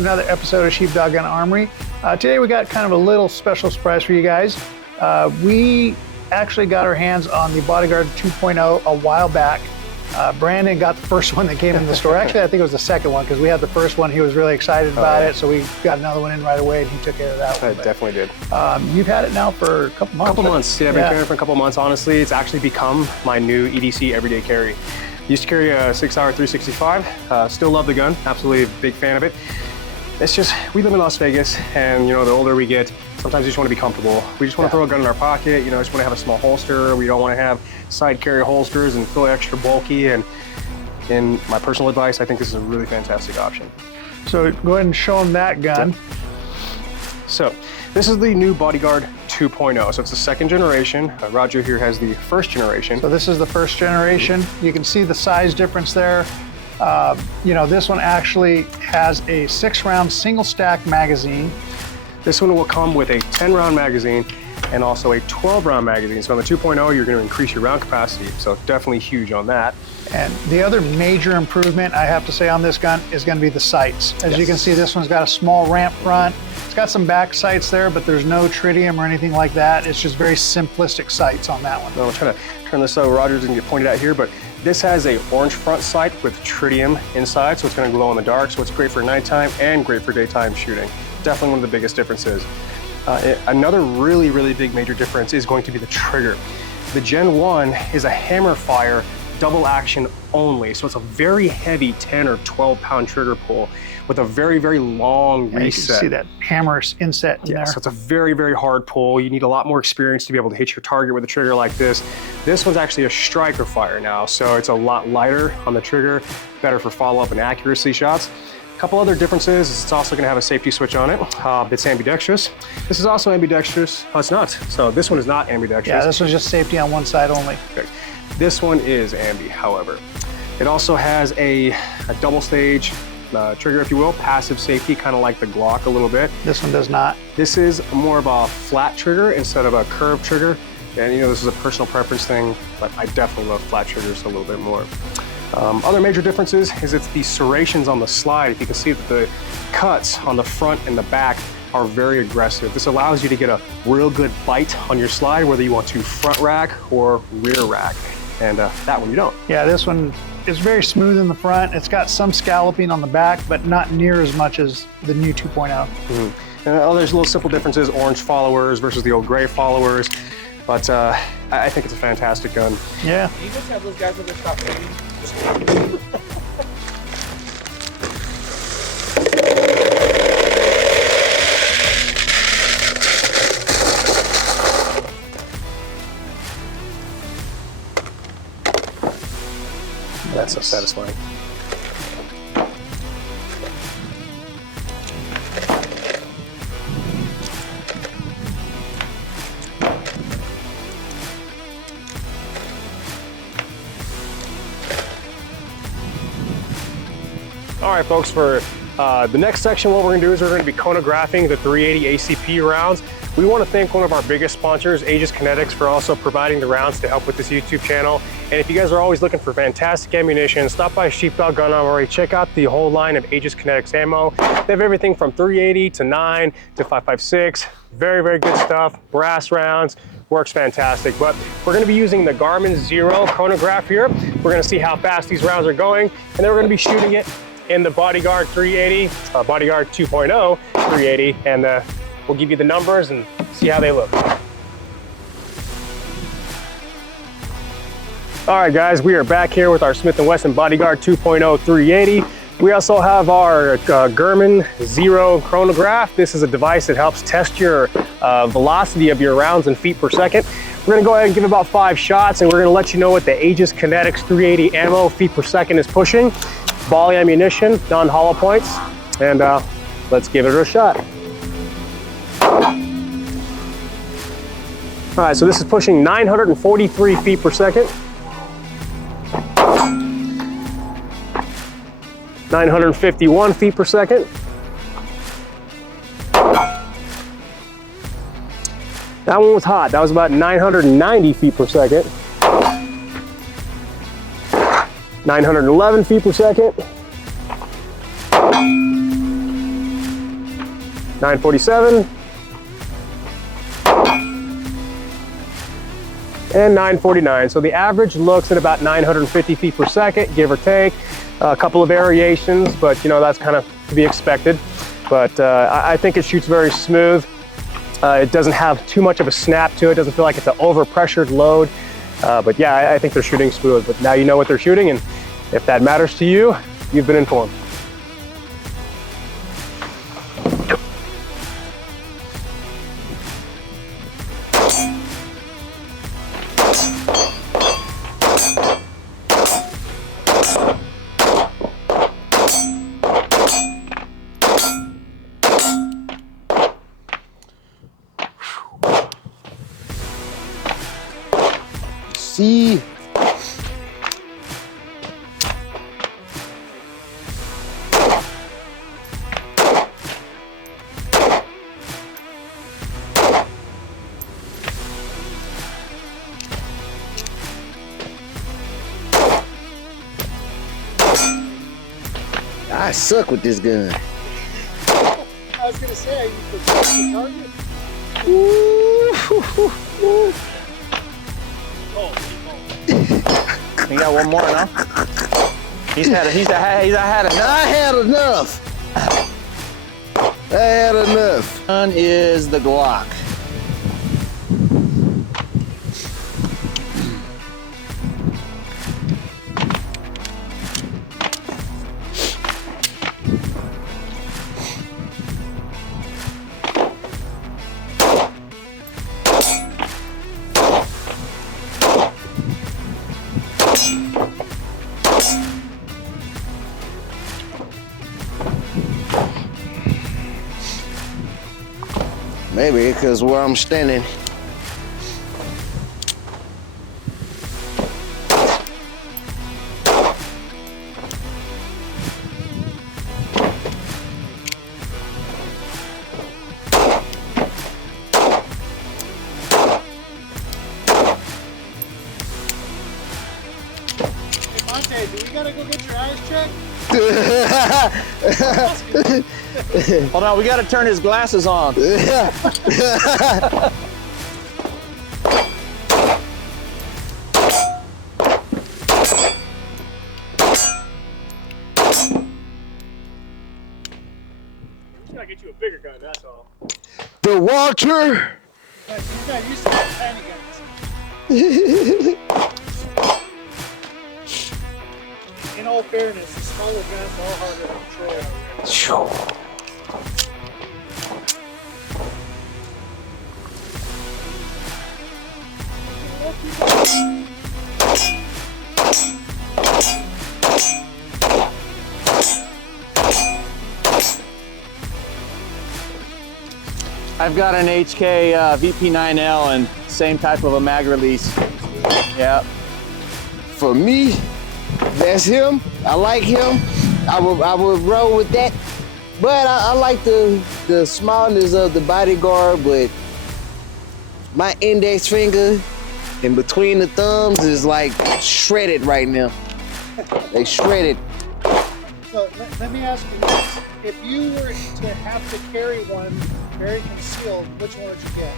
another episode of Sheepdog Gun Armory. Today we got kind of a little special surprise for you guys. We actually got our hands on the Bodyguard 2.0 a while back. Brandon got the first one that came in the store. Actually, I think it was the second one because we had the first one. He was really excited about it, so we got another one in right away, and he took care of that one. I definitely did. You've had it now for a couple months. Yeah, I've been carrying it for a couple months. Honestly, it's actually become my new EDC everyday carry. Used to carry a 6-hour 365. Still love the gun. Absolutely a big fan of it. It's just, we live in Las Vegas, and you know, the older we get, sometimes we just want to be comfortable. We just want to throw a gun in our pocket, you know, just want to have a small holster. We don't want to have side carry holsters and feel extra bulky. And in my personal advice, I think this is a really fantastic option. So go ahead and show them that gun. So this is the new Bodyguard 2.0. So it's the second generation. Roger here has the first generation. So this is the first generation. You can see the size difference there. You know, this one actually has a 6-round single stack magazine. This one will come with a 10-round magazine and also a 12-round magazine. So on the 2.0, you're going to increase your round capacity. So definitely huge on that. And the other major improvement I have to say on this gun is going to be the sights. As you can see, this one's got a small ramp front. It's got some back sights there, but there's no tritium or anything like that. It's just very simplistic sights on that one. I'll try to turn this so Roger doesn't get pointed out here, but this has a orange front sight with tritium inside, so it's going to glow in the dark. So it's great for nighttime and great for daytime shooting. Definitely one of the biggest differences. Another really, really big major difference is going to be the trigger. The Gen 1 is a hammer fire double action only. So it's a very heavy 10 or 12 pound trigger pull with a very, very long reset. You can see that hammer inset in there. So it's a very, very hard pull. You need a lot more experience to be able to hit your target with a trigger like this. This one's actually a striker fire now. So it's a lot lighter on the trigger, better for follow-up and accuracy shots. A couple other differences is it's also going to have a safety switch on it. It's ambidextrous. This is also ambidextrous. Oh, it's not. So this one is not ambidextrous. Yeah, this one's just safety on one side only. Okay. This one is ambi, however. It also has a double stage trigger, if you will, passive safety, kind of like the Glock a little bit. This one does not. This is more of a flat trigger instead of a curved trigger. And you know, this is a personal preference thing, but I definitely love flat triggers a little bit more. Other major differences is it's the serrations on the slide. You can see that the cuts on the front and the back are very aggressive. This allows you to get a real good bite on your slide, whether you want to front rack or rear rack. And that one you don't. Yeah, this one is very smooth in the front. It's got some scalloping on the back, but not near as much as the new 2.0. There's little simple differences, orange followers versus the old gray followers. But I think it's a fantastic gun. Yeah. Do you just have those guys with their stop shooting? That's so satisfying. All right, folks, for the next section, what we're gonna do is we're gonna be chronographing the 380 ACP rounds. We wanna thank one of our biggest sponsors, Aegis Kinetics, for also providing the rounds to help with this YouTube channel. And if you guys are always looking for fantastic ammunition, stop by Sheepdog Gun Armory, check out the whole line of Aegis Kinetics ammo. They have everything from 380 to 9 to 5.56. Very, very good stuff. Brass rounds, works fantastic. But we're gonna be using the Garmin Zero chronograph here. We're gonna see how fast these rounds are going, and then we're gonna be shooting it in the Bodyguard 380, Bodyguard 2.0 380, and we'll give you the numbers and see how they look. All right, guys, we are back here with our Smith & Wesson Bodyguard 2.0 380. We also have our Garmin Zero chronograph. This is a device that helps test your velocity of your rounds in feet per second. We're gonna go ahead and give about 5 shots, and we're gonna let you know what the Aegis Kinetics 380 ammo feet per second is pushing. Volley ammunition, non-hollow points, and let's give it a shot. All right, so this is pushing 943 feet per second. 951 feet per second. That one was hot. That was about 990 feet per second. 911 feet per second. 947. And 949. So the average looks at about 950 feet per second, give or take. A couple of variations, but you know, that's kind of to be expected. But I think it shoots very smooth. It doesn't have too much of a snap to it. Doesn't feel like it's an over-pressured load. But yeah, I think they're shooting smooth. But now you know what they're shooting, and if that matters to you, you've been informed. See, I suck with this gun. I was gonna say, you could the target. You got one more, no? He's had enough. I had enough. I had enough. One is the Glock. Maybe because where I'm standing. Hey, Monte, do we gotta go get your eyes checked? Hold on, we gotta turn his glasses on. Gotta get you a bigger gun, that's all. The Walther. He's not used to that tiny guns. In all fairness, the smaller guns are harder to control. I've got an HK VP9L and same type of a mag release. Yeah. For me, that's him. I like him. I would roll with that. But I like the smallness of the Bodyguard, but my index finger in between the thumbs is like shredded right now. They shredded. So let me ask you this. If you were to have to carry one very concealed, which one would you get?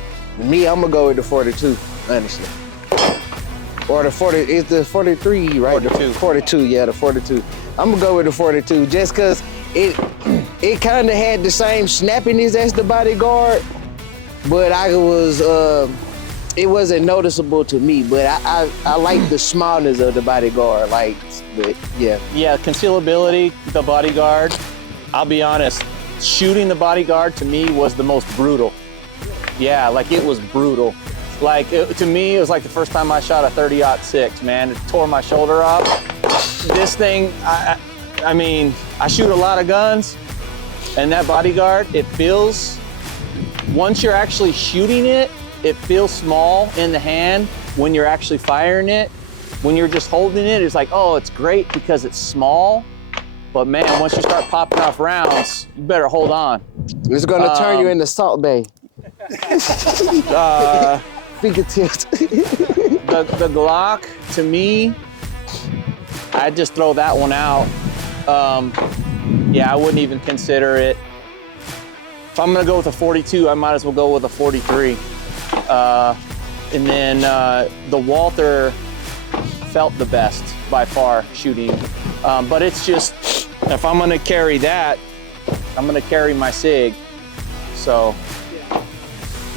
Me, I'm gonna go with the 42, honestly. Or the 40, it's the 43, right? 42. 42, yeah, the 42. I'm gonna go with the 42 just cause it kind of had the same snappiness as the Bodyguard, but it wasn't noticeable to me, but I like the smallness of the Bodyguard, like, but yeah. Yeah, concealability, the Bodyguard. I'll be honest, shooting the Bodyguard to me was the most brutal. Yeah, like it was brutal. Like to me, it was like the first time I shot a 30-06, man. It tore my shoulder off. This thing, I mean, I shoot a lot of guns, and that Bodyguard, it feels, once you're actually shooting it, it feels small in the hand. When you're actually firing it, when you're just holding it, it's like, oh, it's great because it's small. But man, once you start popping off rounds, you better hold on. It's gonna turn you into Salt Bay. Fingertips. The Glock, to me, I'd just throw that one out. Yeah, I wouldn't even consider it. if I'm gonna go with a 42, I might as well go with a 43. And then the Walther felt the best by far shooting. But it's just, if I'm gonna carry that, I'm gonna carry my SIG. So,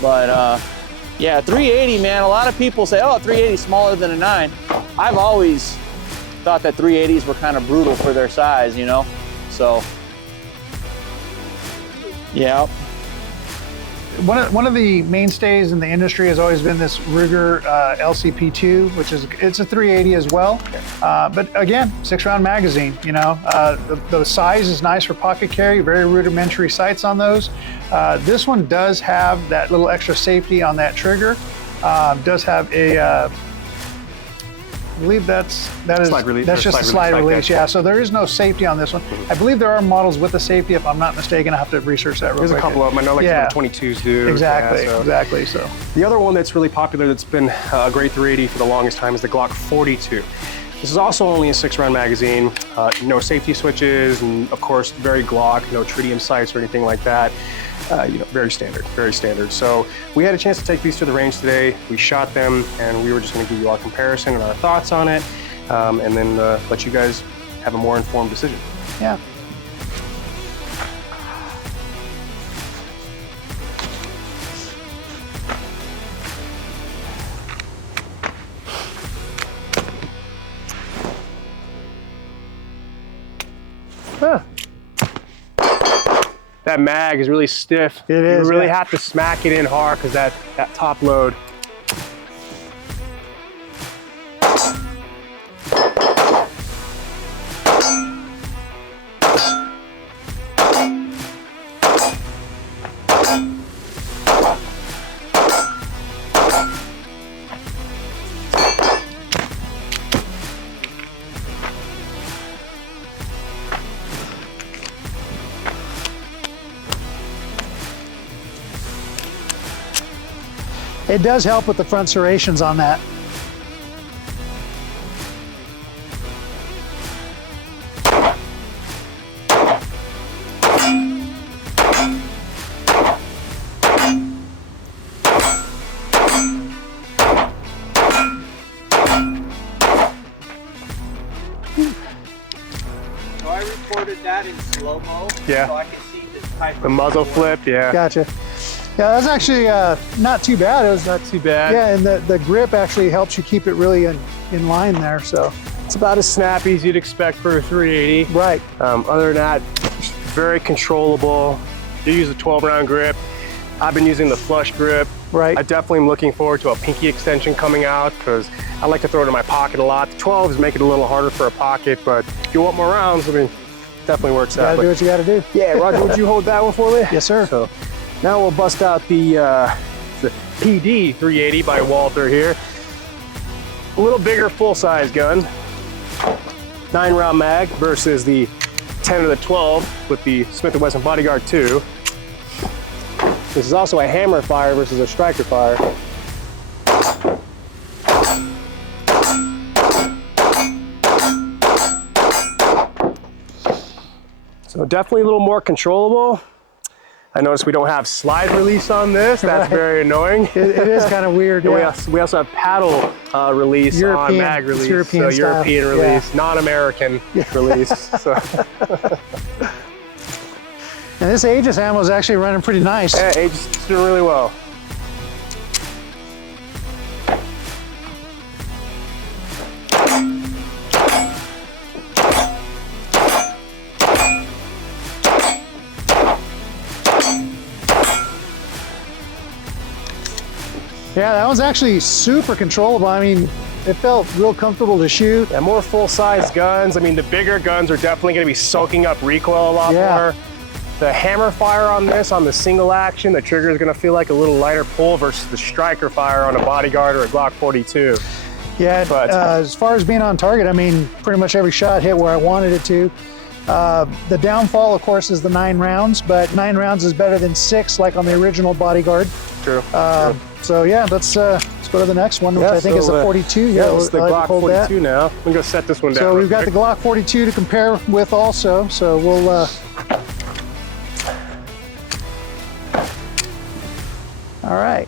but yeah, 380, man. A lot of people say, oh, 380 is smaller than a 9. I've always thought that 380s were kind of brutal for their size, you know? So, yeah. One of the mainstays in the industry has always been this Ruger LCP2, which is, it's a 380 as well. But again, 6-round magazine, you know. The size is nice for pocket carry, very rudimentary sights on those. This one does have that little extra safety on that trigger. Does have a, I believe that's just a slide release. Yeah, so there is no safety on this one. I believe there are models with the safety. If I'm not mistaken, I have to research that real quick. There's a couple of them. I know, like some 22s do. Exactly, yeah, exactly. So the other one that's really popular, that's been a great 380 for the longest time, is the Glock 42. This is also only a 6-round magazine. No safety switches, and of course, very Glock. No tritium sights or anything like that. You know, very standard, very standard. So we had a chance to take these to the range today. We shot them, and we were just going to give you our comparison and our thoughts on it, and then let you guys have a more informed decision. yeah. Huh. That mag is really stiff. It is, You really yeah. have to smack it in hard because that top load. It does help with the front serrations on that. So I recorded that in slow-mo, Yeah. so I can see the type of The muzzle flip, yeah. Gotcha. Yeah, that's actually not too bad. It was Not too bad. yeah, and the grip actually helps you keep it really in line there. So It's about as snappy as you'd expect for a 380. right. Other than that, very controllable. You use a 12-round grip. I've been using the flush grip. Right. I definitely am looking forward to a pinky extension coming out because I like to throw it in my pocket a lot. The 12s make it a little harder for a pocket, but if you want more rounds, I mean, definitely works out. Gotta do what you gotta do. Yeah, Roger, would you hold that one for me? Yes, sir. So now we'll bust out the PD 380 by Walther here. A little bigger full-size gun. 9-round mag versus the 10 or the 12 with the Smith & Wesson Bodyguard 2. This is also a hammer fire versus a striker fire. So definitely a little more controllable. I noticed we don't have slide release on this. That's Right. very annoying. It is kind of weird. And Yeah. we also have paddle release on European. mag It's release. European so style. European release, non-American release. So And this Aegis ammo is actually running pretty nice. yeah, it's doing really well. Yeah, that one's actually super controllable. I mean, it felt real comfortable to shoot. Yeah, more full-size guns. I mean, the bigger guns are definitely going to be soaking up recoil a lot Yeah. more. The hammer fire on this, on the single action, the trigger is going to feel like a little lighter pull versus the striker fire on a Bodyguard or a Glock 42. Yeah, But- as far as being on target, I mean, pretty much every shot hit where I wanted it to. The downfall, of course, is the 9 rounds, but 9 rounds is better than 6, like on the original Bodyguard. True. So yeah, let's go to the next one, which Yeah, I think is so, the 42. Yeah, it's the I'll Glock hold that. 42 now. I'm gonna go set this one down. So real we've got quick. the Glock 42 to compare with also. So we'll All right.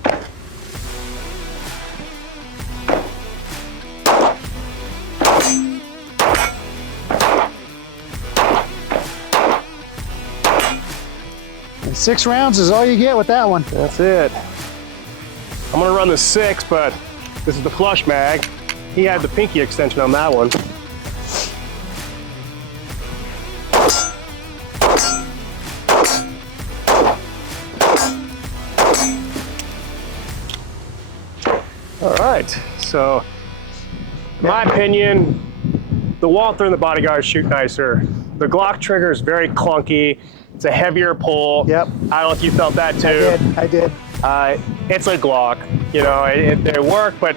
And 6 rounds is all you get with that one. That's it. I'm gonna run the 6, but this is the flush mag. He had the pinky extension on that one. All right, so in my opinion, the Walther and the Bodyguard shoot nicer. The Glock trigger is very clunky. It's a heavier pull. Yep. I don't know if you felt that too. I did. It's a Glock, you know, they work, but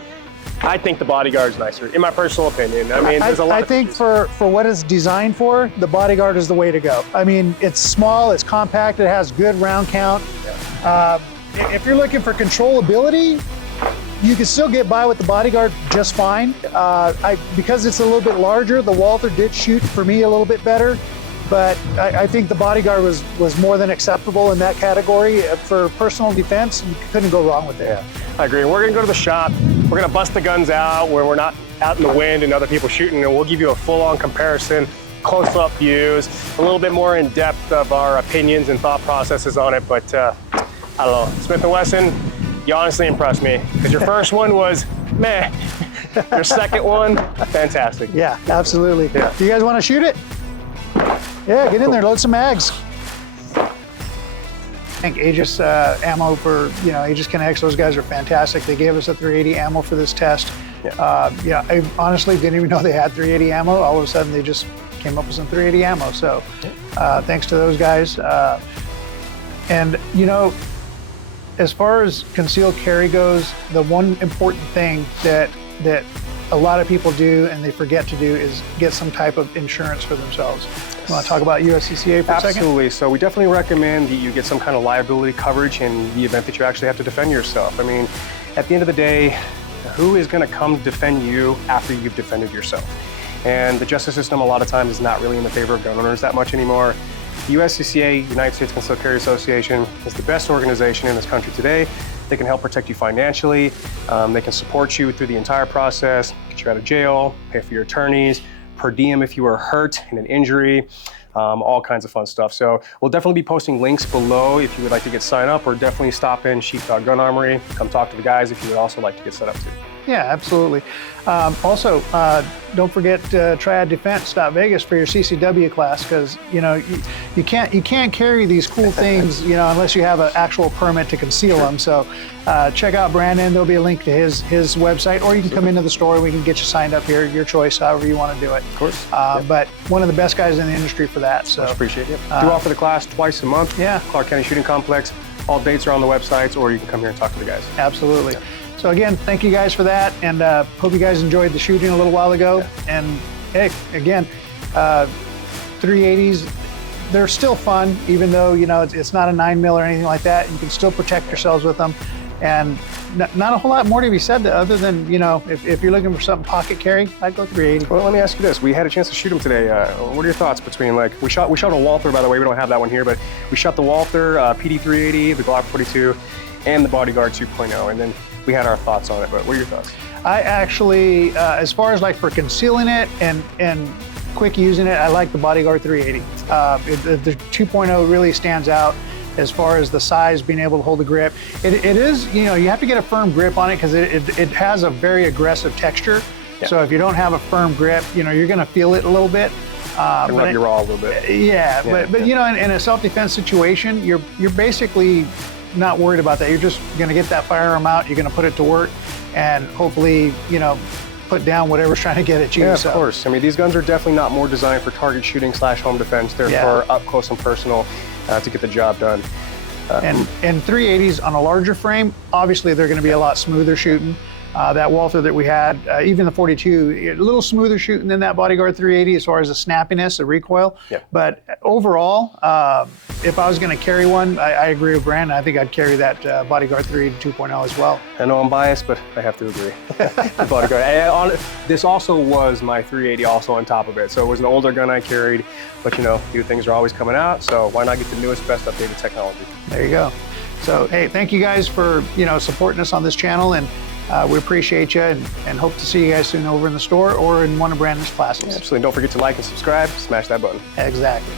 I think the Bodyguard's nicer, in my personal opinion. I mean, there's a lot I think for what it's designed for, the Bodyguard is the way to go. I mean, it's small, it's compact, it has good round count. If you're looking for controllability, you can still get by with the Bodyguard just fine. Because it's a little bit larger, the Walther did shoot for me a little bit better. But I think the Bodyguard was more than acceptable in that category. For personal defense, you couldn't go wrong with it. Yeah, I agree. We're gonna go to the shop. We're gonna bust the guns out where we're not out in the wind and other people shooting, and we'll give you a full-on comparison, close-up views, a little bit more in depth of our opinions and thought processes on it. But I don't know, Smith & Wesson, you honestly impressed me, because your first one was meh. Your second one, fantastic. Yeah, absolutely. Yeah. Do you guys want to shoot it? Yeah, get in there, load some mags. I think Aegis ammo for, Aegis Kinex, those guys are fantastic. They gave us a 380 ammo for this test. Yeah, I honestly didn't even know they had 380 ammo. All of a sudden they just came up with some 380 ammo. So thanks to those guys. And as far as concealed carry goes, the one important thing that a lot of people do and they forget to do is get some type of insurance for themselves. You want to talk about USCCA for a second? Absolutely. So we definitely recommend that you get some kind of liability coverage in the event that you actually have to defend yourself. I mean, at the end of the day, who is going to come defend you after you've defended yourself? And the justice system a lot of times is not really in the favor of gun owners that much anymore. The USCCA, United States Concealed Carry Association, is the best organization in this country today. They can help protect you financially. They can support you through the entire process, get you out of jail, pay for your attorneys, per diem if you were hurt in an injury, all kinds of fun stuff. So we'll definitely be posting links below if you would like to get signed up, or definitely stop in Sheepdog Gun Armory. Come talk to the guys if you would also like to get set up too. Yeah, absolutely. Also, don't forget triaddefense.vegas for your CCW class, because you can't carry these cool things unless you have an actual permit to conceal them. So check out Brandon. There'll be a link to his website, or you can come into the store. We can get you signed up here. Your choice, however you want to do it. Of course. But one of the best guys in the industry for that. So much appreciate it. Do offer the class twice a month. Yeah. Clark County Shooting Complex. All dates are on the websites, or you can come here and talk to the guys. Absolutely. Yeah. So again, thank you guys for that, and hope you guys enjoyed the shooting a little while ago. Yeah. And hey, again, 380s, they're still fun, even though it's not a 9mm or anything like that. You can still protect yourselves with them, and not a whole lot more to be said other than if you're looking for something pocket carry, I'd go 380. Well, let me ask you this: we had a chance to shoot them today. What are your thoughts between we shot a Walther, by the way. We don't have that one here, but we shot the Walther PD380, the Glock 42, and the Bodyguard 2.0, and then we had our thoughts on it. But what are your thoughts? I actually, as far as for concealing it and quick using it, I like the Bodyguard 380. The 2.0 really stands out as far as the size, being able to hold the grip. It is, you have to get a firm grip on it because it has a very aggressive texture. Yeah. So if you don't have a firm grip, you're going to feel it a little bit. Can rub you raw a little bit. Yeah, but in a self-defense situation, you're basically not worried about that. You're just going to get that firearm out. You're going to put it to work, and hopefully, put down whatever's trying to get at you. Yeah, of course. I mean, these guns are definitely not more designed for target shooting / home defense. They're for up close and personal to get the job done. And 380s on a larger frame, obviously they're going to be a lot smoother shooting. That Walther that we had, even the 42, a little smoother shooting than that Bodyguard 380 as far as the snappiness, the recoil. Yep. But overall, if I was going to carry one, I agree with Brandon. I think I'd carry that Bodyguard 380 2.0 as well. I know I'm biased, but I have to agree. The Bodyguard. This also was my 380 also on top of it. So it was an older gun I carried, but new things are always coming out. So why not get the newest, best updated technology? There you go. So, hey, thank you guys for, supporting us on this channel, and we appreciate you, and hope to see you guys soon over in the store or in one of Brandon's classes. Absolutely. Don't forget to like and subscribe. Smash that button. Exactly.